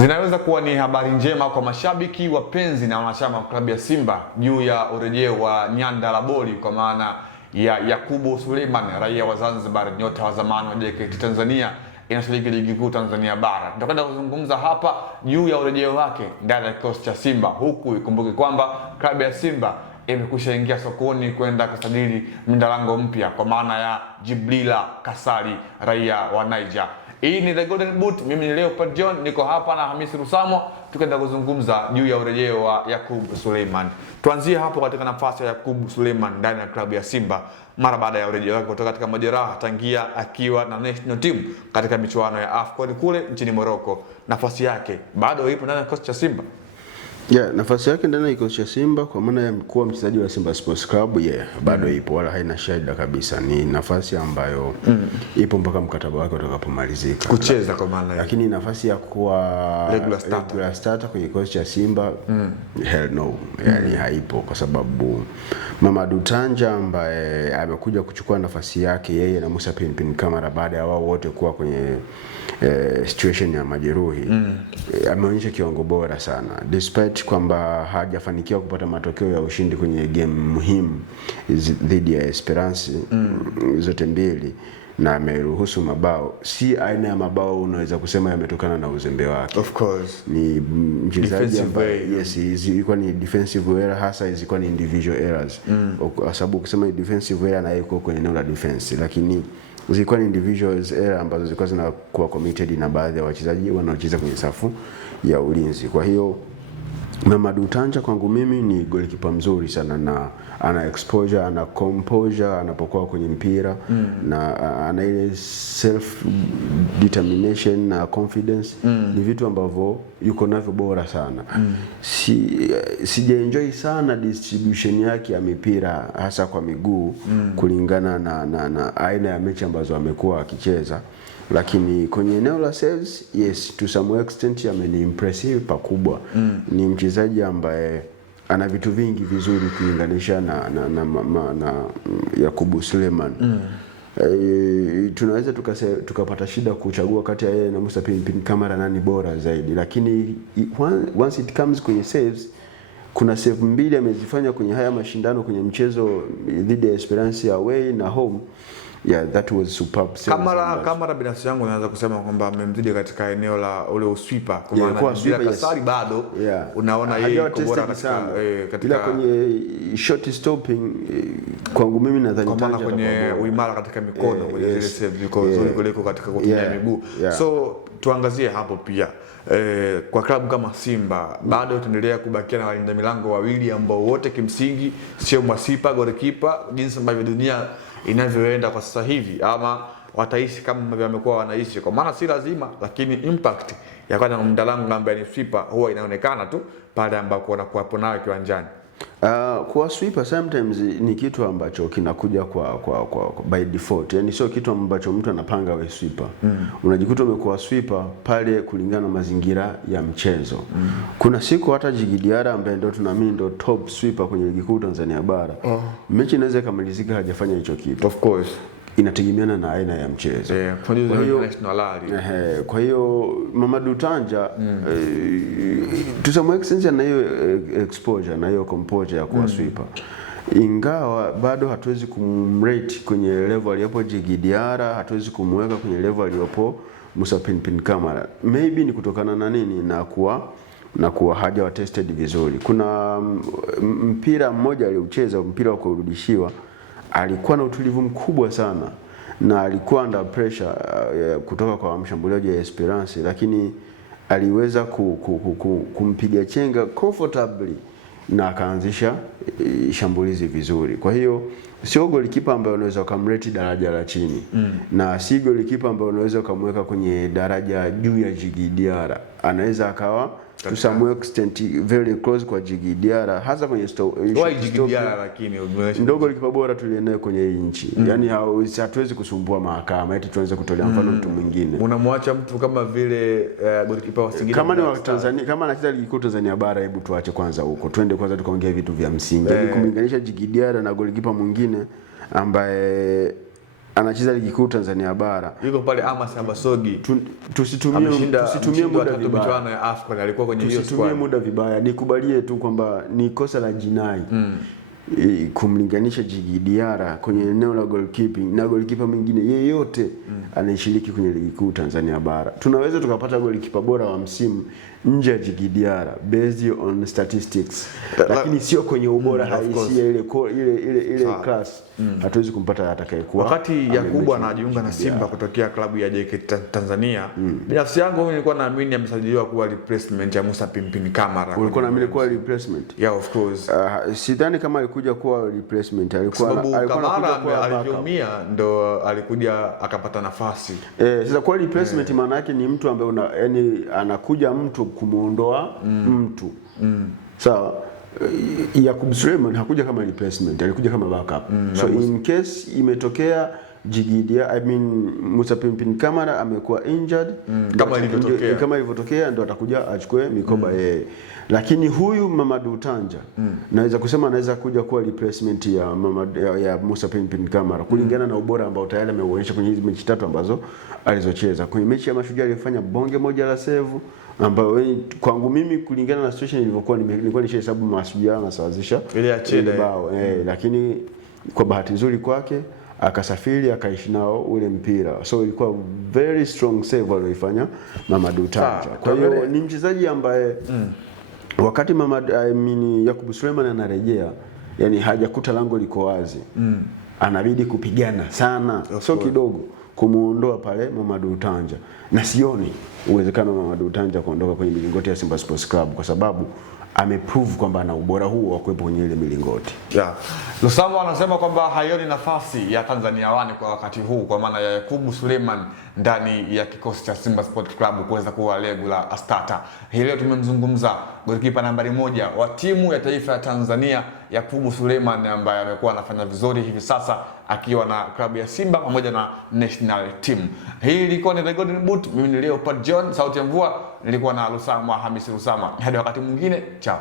Zinaweza kuwa ni habari njema kwa mashabiki, wapenzi na wanachama wa klabu ya Simba juu ya urejeo wa nyanda la boli kwa maana ya Yakubu Suleiman, raia wa Zanzibar, nyota wa zamani wa JKT Tanzania inashiriki ligi kuu Tanzania bara. Tutakwenda kuzungumza hapa juu ya urejeo wake ndani ya kikosi cha Simba, huku ikumbuke kwamba klabu ya Simba imekwisha ingia sokoni kwenda kusajili mlindalango mpya kwa maana ya Jibrila Kasari, raia wa Niger. Hii ni The Golden Boot, mimi ni Leopard John, niko hapa na Hamisi Rusamo, tukaenda kuzungumza juu ya urejeo wa Yakubu Suleiman. Tuanzie hapo katika nafasi ya Yakubu Suleiman ndani ya klabu ya Simba mara baada ya urejeo wake kutoka katika majeraha tangia akiwa na national team katika michuano ya AFCON kule nchini Morocco. Nafasi yake bado ipo ndani ya kikosi cha Simba? Nafasi yake ndani ya kikosi cha Simba kwa maana ya kuwa mchezaji wa Simba Sports Club bado ipo, wala haina shida kabisa. Ni nafasi ambayo ipo mpaka mkataba wake utakapomalizika kucheza kwa maana. Lakini nafasi ya kuwa regular starter kwenye kikosi cha Simba hell no, yani haipo, kwa sababu Mamadou Tanja ambaye amekuja kuchukua nafasi yake yeye na Musa Pinpin Kamara baada ya wao wote kuwa kwenye situation ya majeruhi ameonyesha kiwango bora sana, despite kwamba hajafanikiwa kupata matokeo ya ushindi kwenye game muhimu dhidi ya Esperance zote mbili, na ameruhusu mabao. Si aina ya mabao unaweza kusema yametokana na uzembe wake. Of course. Ni mchezaji ambaye ilikuwa ni defensive error, hasa ilikuwa ni individual errors. Kwa sababu ukisema defensive error na yuko kwenye eneo la defense, lakini zilikuwa ni individual error ambazo zilikuwa zinakuwa committed na baadhi ya wachezaji wanaocheza kwenye safu ya ulinzi. Kwa hiyo Mamadou Tanja kwangu mimi ni goalkeeper mzuri sana, na ana exposure, ana composure anapokuwa kwenye mpira na ana ile self determination na confidence. Ni vitu ambavyo yuko navyo bora sana. Sijaenjoy sana distribution yake ya mipira hasa kwa miguu kulingana na aina ya mechi ambazo amekuwa akicheza, lakini kwenye eneo la saves, yes, to some extent ameni-impressive pakubwa. Ni mchezaji ambaye ana vitu vingi vizuri kulinganisha na Yakubu Suleiman. Tunaweza tukapata shida kuchagua kati ya yeye na Musa Pinpin Kamara nani bora zaidi, lakini once it comes kwenye saves, kuna save mbili amezifanya kwenye haya mashindano kwenye mchezo dhidi ya Esperance away na home. That was superb. Kamara binafsi yangu naweza kusema kwamba amemzidi katika eneo la ule uswipa, kwa maana bila Kasari bado unaona yeye yuko bora katika kwenye short stopping. Kwangu mimi nadhani Tanja kwenye uimara katika mikono kwenye zile save yuko nzuri kuliko katika kutumia miguu. So tuangazie hapo pia. Kwa klabu kama Simba bado tuendelea kubakia na walinda milango wawili ambao wote kimsingi sio mwasipa goalkeeper jinsi ambavyo dunia inavyoenda kwa sasa hivi, ama wataishi kama ambavyo wamekuwa wanaishi, kwa maana si lazima, lakini impact ya kwa mdalango ambaye ni sweeper huwa inaonekana tu pale ambako wanakuwa hapo nayo kiwanjani. Kwa sweeper sometimes ni kitu ambacho kinakuja kwa by default, yani sio kitu ambacho mtu anapanga we sweeper. Unajikuta umekuwa sweeper pale kulingana na mazingira ya mchezo. Kuna siku hata Djigui Diarra ambaye ndio tunaamini ndio top sweeper kwenye ligi kuu Tanzania bara, mechi inaweza kamalizika hajafanya hicho kitu. Of course, inategemeana na aina ya mchezo. Kwa hiyo Mamadou Tanja to some extent na hiyo exposure na hiyo composure ya kuwa sweeper, ingawa bado hatuwezi kumrate kwenye level aliyopo Djigui Diarra, hatuwezi kumweka kwenye level aliyopo Musa Pinpin Kamara. Maybe ni kutokana na nini, na kuwa haja wa tested vizuri. Kuna mpira mmoja aliucheza, mpira wa kurudishiwa, alikuwa na utulivu mkubwa sana na alikuwa under pressure kutoka kwa mshambuliaji wa Esperance, lakini aliweza kumpiga chenga comfortably na akaanzisha shambulizi vizuri. Kwa hiyo sio goalkeeper ambaye unaweza kumrate daraja la chini, na si goalkeeper ambaye unaweza kumweka kwenye daraja juu ya Djigui Diarra. Anaweza akawa to some extent very close kwa Djigui Diarra, hasa kwenye Djigui Diarra, lakini ndogo likipa bora tulienaye kwenye nchi. Yani hatuwezi kusumbua mahakama eti tuanze kutolea mfano mtu mwingine. Unamwacha mtu kama vile goalkeeper wa Singida kama ni wa Tanzania, kama anacheza ligi kuu Tanzania bara, hebu tuache kwanza huko, twende kwanza tukaongea vitu vya msingi. Kumlinganisha Djigui Diarra na goalkeeper mwingine ambaye anacheza ligi kuu Tanzania bara. Yuko pale Amos Abasogi. Tusitumie muda vibaya. Michuano ya AFCON alikuwa kwenye hiyo squad. Tusitumie muda vibaya. Nikubalie tu kwamba ni kosa la jinai. Kumlinganisha Djigui Diarra kwenye eneo la goalkeeping na goalkeeper mwingine yeyote anayeshiriki kwenye ligi kuu Tanzania bara. Tunaweza tukapata goalkeeper bora wa msimu nje ya Djigui Diarra based on statistics, lakini sio kwenye ubora halisi ile class. Hatuwezi kumpata atakayekuwa. Wakati Yakubu anajiunga na Simba kutokea klabu ya JKT Tanzania, binafsi yangu mimi nilikuwa naamini amesajiliwa kuwa replacement ya Musa Pimpin Kamara. Ulikuwa naamini kuwa replacement? Yeah, of course. Sidhani kama alikuja kuwa replacement, alikuwa Kamara aliumia ndo alikuja akapata nafasi. Sasa kwa replacement maana yake ni mtu ambaye yani anakuja mtu kumuondoa mtu. Sawa. Yakub Suleiman hakuja kama replacement, alikuja kama backup. So in case imetokea Djigui Diarra, Musa Pimpin Kamara amekuwa injured, kama ilivyotokea ndo atakuja achukue mikoba yeye. Lakini huyu Mamadou Tanja naweza kusema anaweza kuja kuwa replacement ya Musa Pimpin Kamara kulingana na ubora ambao tayari ameuonyesha kwenye hizo mechi 3 ambazo alizocheza. Kwenye mechi ya Mashujaa alifanya bonge moja la save ambayo kwangu mimi kulingana na situation ilivyokuwa nilikuwa nishahesabu Mashujaa anasawazisha ile bao. Lakini kwa bahati nzuri kwake akasafiri akaishi nao ule mpira. So ilikuwa very strong save aliyofanya Mamadou Tanja. Kwa hiyo ni mchezaji ambaye wakati Yakub Suleiman anarejea, yani hajakuta lango liko wazi. Anabidi kupigana sana, sio kidogo, kumuondoa pale Mamadou Tanja. Na sioni uwezekano wa Mamadou Tanja kuondoka kwenye milingoti ya Simba Sports Club kwa sababu ameprove kwamba ana ubora huo wa kuwepo kwenye ile milingoti. Lusamo anasema kwamba haioni nafasi ya Tanzania One kwa wakati huu kwa maana ya Yakubu Suleiman ndani ya kikosi cha Simba Sport Club kuweza kuwa legu la starter. Hii leo tumemzungumza golikipa nambari 1 wa timu ya taifa ya Tanzania Yakubu Suleiman ambaye amekuwa anafanya vizuri hivi sasa akiwa na klabu ya Simba pamoja na national team. Hii ilikuwa ni The Golden Boot. Mimi ni Leopard John, sauti ya mvua, nilikuwa na Lusamo Hamisi Lusama. Hadi wakati mwingine, chao.